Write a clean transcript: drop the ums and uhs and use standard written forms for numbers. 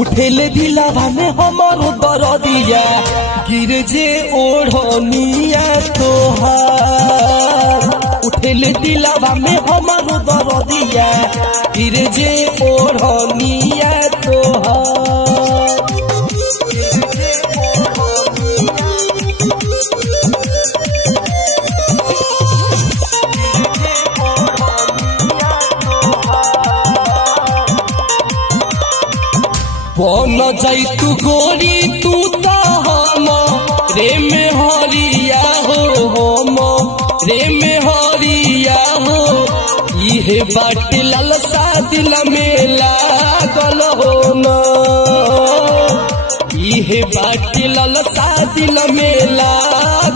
उठेले दिलावा में हमारो दरदिया गिर जे ओढ़निया तोहार। उठेले दिलावा में हमारो दरदिया गिर जे ओढ़निया तोहार। बन जाई तू गोरी तू तो हम रे में हरिया हो, हम रे में हरिया हो। इहे बाटे लालसा दिल में लागल हो न, इहे बाटे लालसा दिल में लागल